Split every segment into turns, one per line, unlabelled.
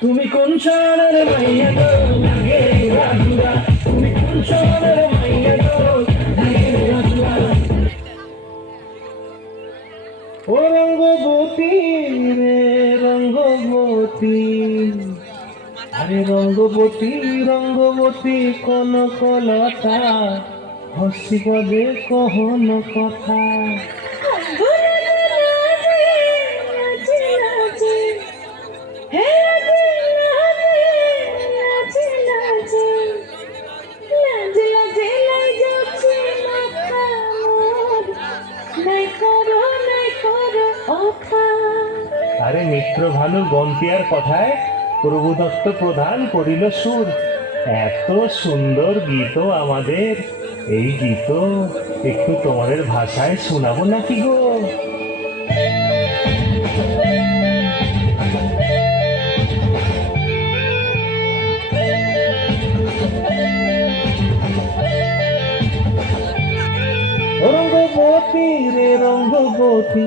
তুমি কোন শহরের মাইয়া গো? তুমি কোন শহরের মাইয়া গো? ও রঙ্গবতী রে, রঙ্গবতী। আরে রঙ্গবতী রঙ্গবতী, কোন কলতা। হসি পদে কহন কথা। আরে মিত্র ভানু গন্তিয়ার কথায় প্রভুদত্ত প্রধান করিল সুর। এত সুন্দর গীত আমাদের। এই গীত একটু তোমাদের ভাষায় শোনাবো নাকি গো? রঙ্গবতী রে রঙ্গবতী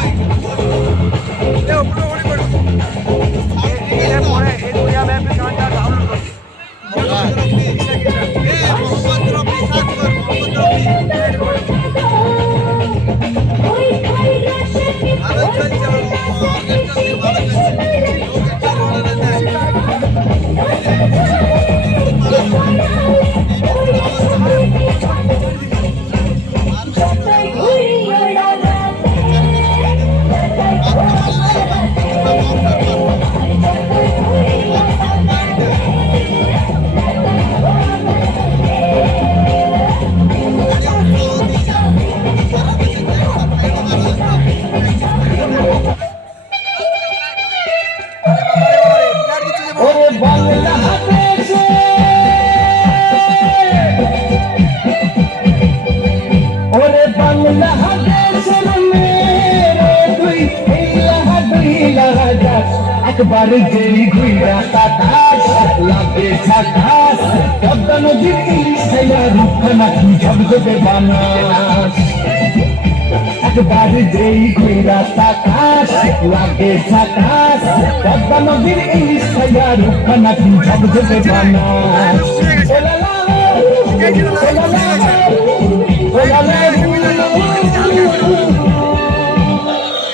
Thank you. একবার যেই ঘুইরা তাকাস লাগে ঝাকাস পদ্মা নদীর ইলিশ খাইয়া রূপখানা কি ঝগড়ে বানাস একবার যেই ঘুইরা তাকাস লাগে ঝাকাস পদ্মা নদীর ইলিশ খাইয়া রূপখানা কি ঝগড়ে বানাস ওলা লা ওলা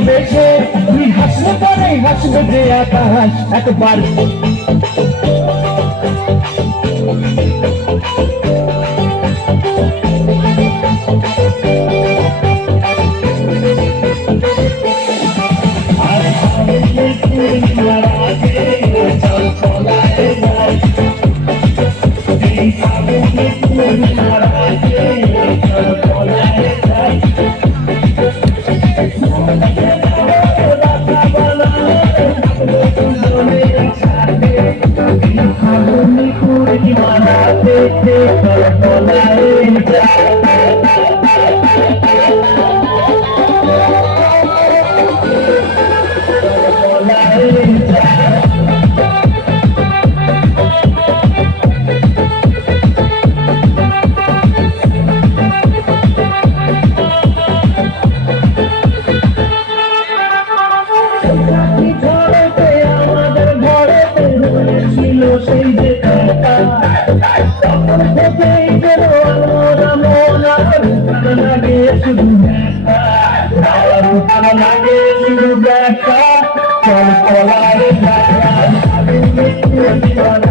হবে তুই হাসলে পরে হাসবে যে আকাশ একবার। আর ভাবলে সেই যে তখন থেকেই গেল মন লাগে শুধু লাগে শুধু দেখা। চল চলার দেখা